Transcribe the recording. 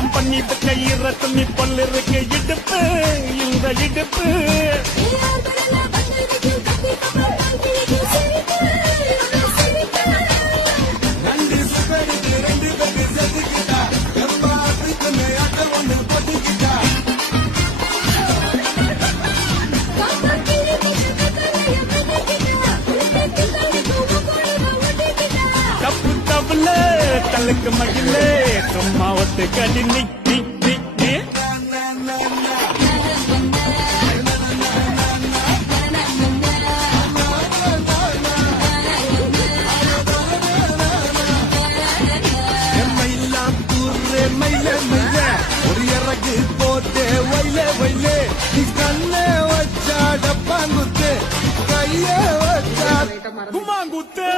எல்லாம் பண்ணி கையிற துணி பொல்லு இருக்கு இடுப்பு இந்த இடுப்பு தலுக்கு மகிழே சும்மா ஒத்து கடி நீ ஒரு இறகு போட்டு வயலே வயலே நீ கண்ணே வச்சா டப்பாங்குத்து கையே வச்சா குமாங்குத்து